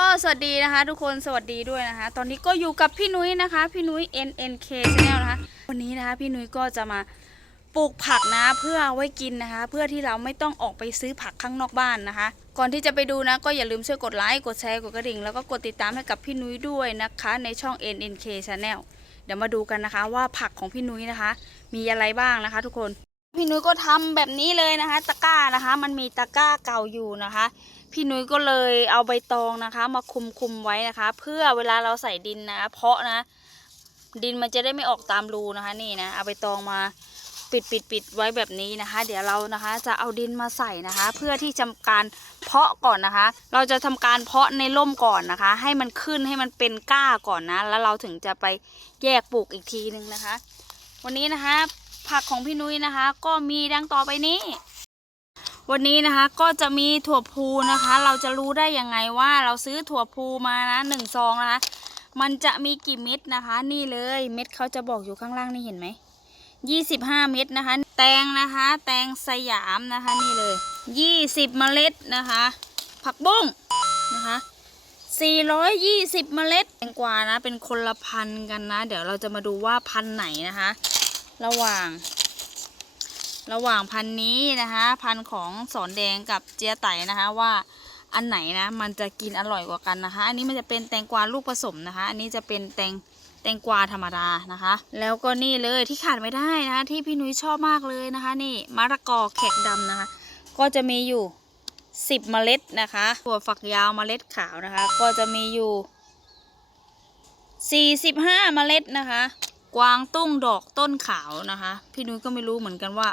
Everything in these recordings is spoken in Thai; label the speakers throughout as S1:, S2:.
S1: ก็สวัสดีนะคะ ทุกคนสวัสดีด้วยนะคะ ตอนนี้ก็อยู่กับพี่นุ้ยนะคะ พี่นุ้ย NNK Channel นะคะ วันนี้นะคะพี่นุ้ยก็จะมาปลูกผักนะ เพื่อเอาไว้กินนะคะ เพื่อที่เราไม่ต้องออกไปซื้อผักข้างนอกบ้านนะคะ ก่อนที่จะไปดูนะ ก็อย่าลืมช่วยกดไลค์กดแชร์กดกระดิ่ง แล้วก็กดติดตามให้กับพี่นุ้ยด้วยนะคะ ในช่อง NNK Channel เดี๋ยวมาดูกันนะคะ ว่าผักของพี่นุ้ยนะคะ มีอะไรบ้างนะคะ ทุกคนพี่นุ้ยก็ทำแบบนี้เลยนะคะ ตะกร้านะคะ มันมีตะกร้าเก่าอยู่นะคะ พี่นุ้ยก็เลยเอาใบตองนะคะ มาคุมคุมไว้นะคะ เพื่อเวลาเราใส่ดินนะ เพาะนะ ดินมันจะได้ไม่ออกตามรูนะคะ นี่นะเอาใบตองมาปิดปิดปิดไว้แบบนี้นะคะ เดี๋ยวเรานะคะจะเอาดินมาใส่นะคะ เพื่อที่จะการเพาะก่อนนะคะ เราจะทำการเพาะในร่มก่อนนะคะ ให้มันขึ้นให้มันเป็นก้าก่อนนะ แล้วเราถึงจะไปแยกปลูกอีกทีนึงนะคะ วันนี้นะคะ ผักของพี่นุ้ยนะคะ ก็มีดังต่อไปนี้ วันนี้นะคะก็จะมีถั่วพูนะคะ เราจะรู้ได้ยังไงว่าเราซื้อถั่วพูมานะหนึ่งซองนะคะ มันจะมีกี่เม็ดนะคะ นี่เลยเม็ดเขาจะบอกอยู่ข้างล่างนี่เห็นไหมยี่สิบห้าเม็ดนะคะ แตงนะคะ แตงสยามนะคะนี่เลยยี่สิบเมล็ดนะคะ ผักบุ้งนะคะสี่ร้อยยี่สิบเมล็ดแตงกวานะ เป็นคนละพันกันนะ เดี๋ยวเราจะมาดูว่าพันไหนนะคะ ระหว่าง ระหว่างพันนี้นะคะ พันของสอนแดงกับเจียไตนะคะว่าอันไหนนะมันจะกินอร่อยกว่ากันนะคะ อันนี้มันจะเป็นแตงกวาลูกผสมนะคะ อันนี้จะเป็นแตงแตงกวาธรรมดานะคะ แล้วก็นี่เลยที่ขาดไม่ได้นะคะ ที่พี่นุ้ยชอบมากเลยนะคะ นี่มะละกอแขกดำนะคะ ก็จะมีอยู่ 10 เมล็ดนะคะถั่วฝักยาวเมล็ดขาวนะคะ ก็จะมีอยู่ 45 เมล็ดนะคะ กวางตุ้งดอกต้นขาวนะคะ พี่นุ้ยก็ไม่รู้เหมือนกันว่า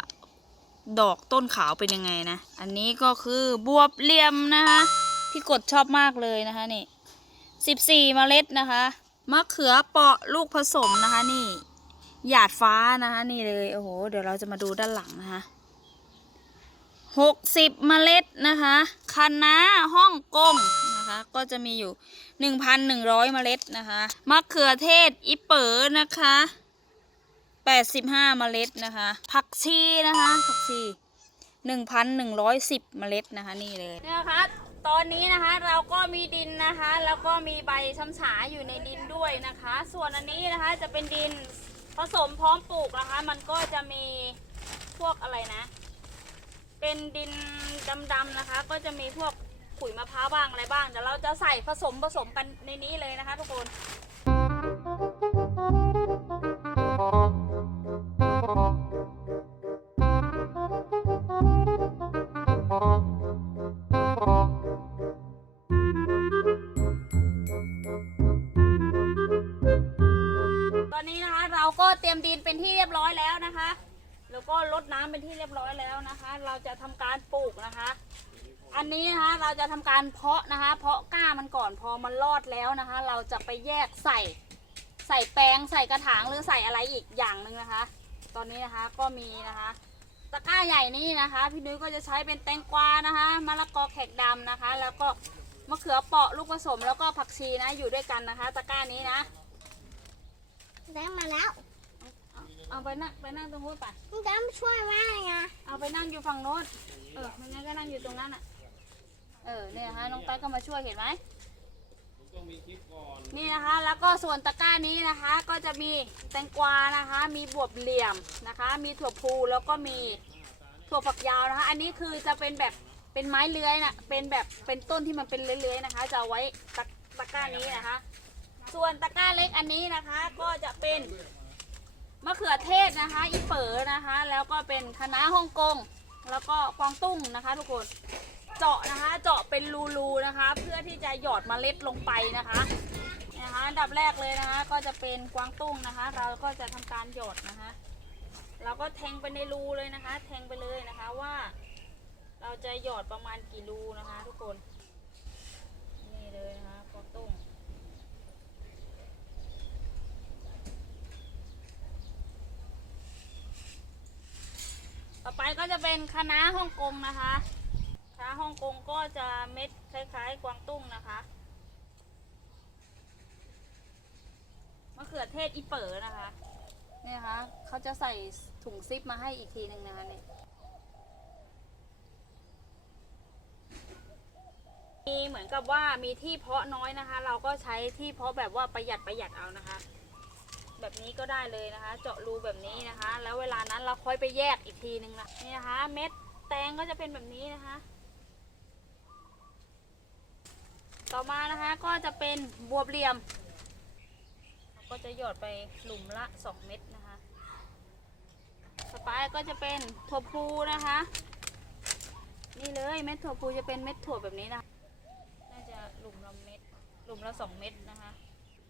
S1: ดอกต้นขาวเป็นยังไงนะ อันนี้ก็คือบวบเหลี่ยมนะคะ พี่กดชอบมากเลยนะคะนี่สิบสี่เมล็ดนะคะมะเขือเปราะลูกผสมนะคะนี่ หยาดฟ้านะคะนี่เลยโอ้โหเดี๋ยวเราจะมาดูด้านหลังนะคะหกสิบเมล็ดนะคะคะน้าฮ่องกงนะคะ ก็จะมีอยู่หนึ่งพันหนึ่งร้อยเมล็ดนะคะมะเขือเทศอิเป๋อนะคะ 85เมล็ดนะคะ ผักชีนะคะ ผักชี1,110เมล็ดนะคะนี่เลยเนี่ยนะคะ ตอนนี้นะคะเราก็มีดินนะคะ แล้วก็มีใบช้ำฉาอยู่ในดินด้วยนะคะ ส่วนอันนี้นะคะจะเป็นดินผสมพร้อมปลูกนะคะ มันก็จะมีพวกอะไรนะ เป็นดินดำๆนะคะ ก็จะมีพวกขุยมะพร้าวบ้างอะไรบ้างเดี๋ยวเราจะใส่ผสมผสมกันในนี้เลยนะคะทุกคน ที่เรียบร้อยแล้วนะคะ แล้วก็ลดน้ำเป็นที่เรียบร้อยแล้วนะคะ เราจะทำการปลูกนะคะ อันนี้นะคะเราจะทำการเพาะนะคะ เพาะก้ามันก่อนพอมันรอดแล้วนะคะ เราจะไปแยกใส่ใส่แปลงใส่กระถางหรือใส่อะไรอีกอย่างหนึ่งนะคะ ตอนนี้นะคะก็มีนะคะตะกร้าใหญ่นี่นะคะ พี่นุ้ยก็จะใช้เป็นแตงกวานะคะมะละกอแขกดำนะคะ แล้วก็มะเขือเปราะลูกผสมแล้วก็ผักชีนะอยู่ด้วยกันนะคะ ตะกร้านี้นะ
S2: ได้มาแล้ว
S1: เอาเอาไปนั่งไปนั่งตรงนู้นไป
S2: มันจะมาช่วยแม่ไง
S1: เอาไปนั่งอยู่ฝั่งโน้น เออไม่งั้นก็นั่งอยู่ตรงนั้นอะ เออ เนี่ยนะคะน้องต้อยก็มาช่วยเห็นไหมนี่นะคะ แล้วก็ส่วนตะกร้านี้นะคะ ก็จะมีแตงกวานะคะ มีบวบเหลี่ยมนะคะ มีถั่วพูแล้วก็มีถั่วฝักยาวนะคะ อันนี้คือจะเป็นแบบเป็นไม้เลื้อยนะเป็นแบบเป็นต้นที่มันเป็นเลื้อยๆนะคะ จะเอาไว้ตะตะกร้านี้นะคะ ส่วนตะกร้าเล็กอันนี้นะคะ ก็จะเป็น มะเขือเทศนะคะ อีเป๋อนะคะ แล้วก็เป็นคะน้าฮ่องกง แล้วก็กวางตุ้งนะคะทุกคนเจาะนะคะเจาะเป็นรูๆนะคะ เพื่อที่จะหยอดเมล็ดลงไปนะคะนะคะอันดับแรกเลยนะคะ ก็จะเป็นกวางตุ้งนะคะ เราก็จะทำการหยอดนะคะ เราก็แทงไปในรูเลยนะคะ แทงไปเลยนะคะว่า เราจะหยอดประมาณกี่รูนะคะ ทุกคนนี่เลยนะคะกวางตุ้ง ต่อไปก็จะเป็นคะน้าฮ่องกงนะคะคะน้าฮ่องกงก็จะเม็ดคล้ายๆ กวางตุ้งนะคะมะเขือเทศอีเป๋อนะคะเนี่ยคะเขาจะใส่ถุงซิปมาให้อีกทีหนึ่งนะคะเนี่ยมีเหมือนกับว่ามีที่เพาะน้อยนะคะ เราก็ใช้ที่เพาะแบบว่าประหยัดประหยัดเอานะคะ แบบนี้ก็ได้เลยนะคะ เจาะรูแบบนี้นะคะ แล้วเวลานั้นเราค่อยไปแยกอีกทีนึงนะนี่นะคะ เม็ดแตงก็จะเป็นแบบนี้นะคะ ต่อมานะคะก็จะเป็นบวบเหลี่ยมเราก็จะหยอดไปหลุมละ 2 เม็ดนะคะสไปายก็จะเป็นถั่วพลูนะคะ นี่เลยเม็ดถั่วพลูจะเป็นเม็ดถั่วแบบนี้นะคะน่าจะหลุมละเม็ดหลุมละสองเม็ดนะคะ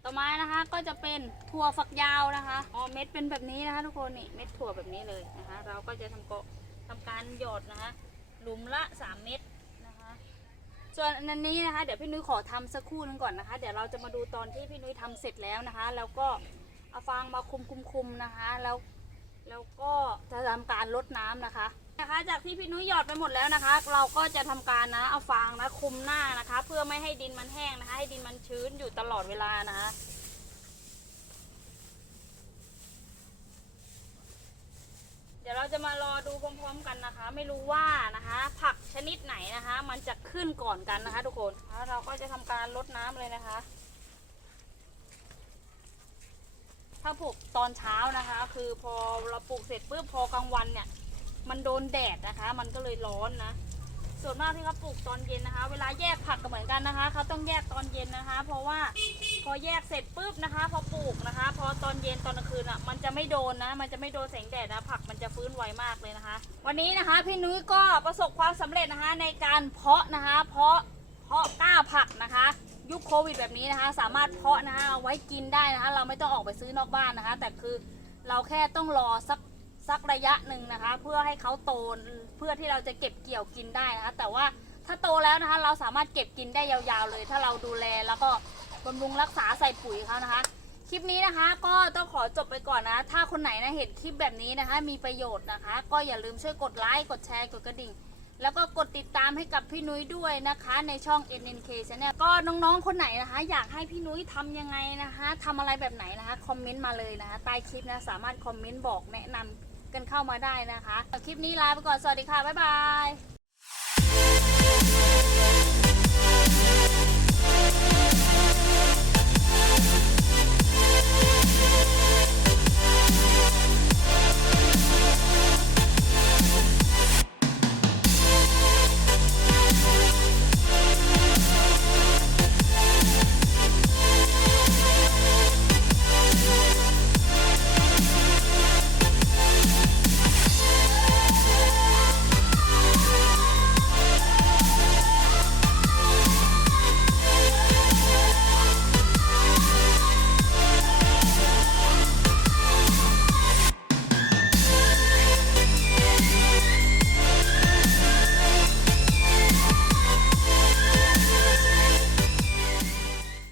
S1: ต่อมานะคะก็จะเป็นถั่วฝักยาวนะคะอ๋อเม็ดเป็นแบบนี้นะคะ ทุกคนนี่เม็ดถั่วแบบนี้เลยนะคะ เราก็จะทำก็ทำการหยอดนะคะ หลุมละ 3 เม็ดนะคะ ส่วนอันนี้นะคะ เดี๋ยวพี่นุ้ยขอทำสักครู่นึงก่อนนะคะ เดี๋ยวเราจะมาดูตอนที่พี่นุ้ยทำเสร็จแล้วนะคะ แล้วก็เอาฟางมาคุมคุมคุมนะคะ แล้วแล้วก็จะทำการลดน้ำนะคะ นะคะ จากที่พี่นุ้ยหยอดไปหมดแล้วนะคะ เราก็จะทำการนะเอาฟางนะคุมหน้านะคะ เพื่อไม่ให้ดินมันแห้งนะคะ ให้ดินมันชื้นอยู่ตลอดเวลานะคะเดี๋ยวเราจะมารอดูพร้อมๆกันนะคะ ไม่รู้ว่านะคะ ผักชนิดไหนนะคะ มันจะขึ้นก่อนกันนะคะ ทุกคนแล้วเราก็จะทำการลดน้ำเลยนะคะ ถ้าปลูกตอนเช้านะคะ คือพอเราปลูกเสร็จปุ๊บพอกลางวันเนี่ย มันโดนแดดนะคะ มันก็เลยร้อนนะ ส่วนมากที่เขาปลูกตอนเย็นนะคะ เวลาแยกผักก็เหมือนกันนะคะเขาต้องแยกตอนเย็นนะคะ เพราะว่าพอแยกเสร็จปุ๊บนะคะ พอปลูกนะคะ พอตอนเย็นตอนกลางคืนอะ มันจะไม่โดนนะ มันจะไม่โดนแสงแดดนะ ผักมันจะฟื้นไวมากเลยนะคะ วันนี้นะคะ พี่นุ้ยก็ประสบความสำเร็จนะคะ ในการเพาะนะคะ เพาะเพาะกล้าผักนะคะยุคโควิดแบบนี้นะคะ สามารถเพาะนะคะเอาไว้กินได้นะคะ เราไม่ต้องออกไปซื้อนอกบ้านนะคะ แต่คือเราแค่ต้องรอสัก สักระยะหนึ่งนะคะ เพื่อให้เขาโตเพื่อที่เราจะเก็บเกี่ยวกินได้นะคะ แต่ว่าถ้าโตแล้วนะคะ เราสามารถเก็บกินได้ยาวๆเลย ถ้าเราดูแลแล้วก็บำรุงรักษาใส่ปุ๋ยเขานะคะ คลิปนี้นะคะก็ต้องขอจบไปก่อนนะ ถ้าคนไหนนะเห็นคลิปแบบนี้นะคะ มีประโยชน์นะคะ ก็อย่าลืมช่วยกดไลค์กดแชร์กดกระดิ่งแล้วก็กดติดตามให้กับพี่นุ้ยด้วยนะคะ ในช่อง NNK Channel ก็น้องๆ คนไหนนะคะ อยากให้พี่นุ้ยทำยังไงนะคะทำอะไรแบบไหนนะคะ คอมเมนต์มาเลยนะคะ ใต้คลิปนะ สามารถคอมเมนต์บอกแนะนำ กันเข้ามาได้นะคะคลิปนี้ลาไปก่อนสวัสดีค่ะบ๊ายบาย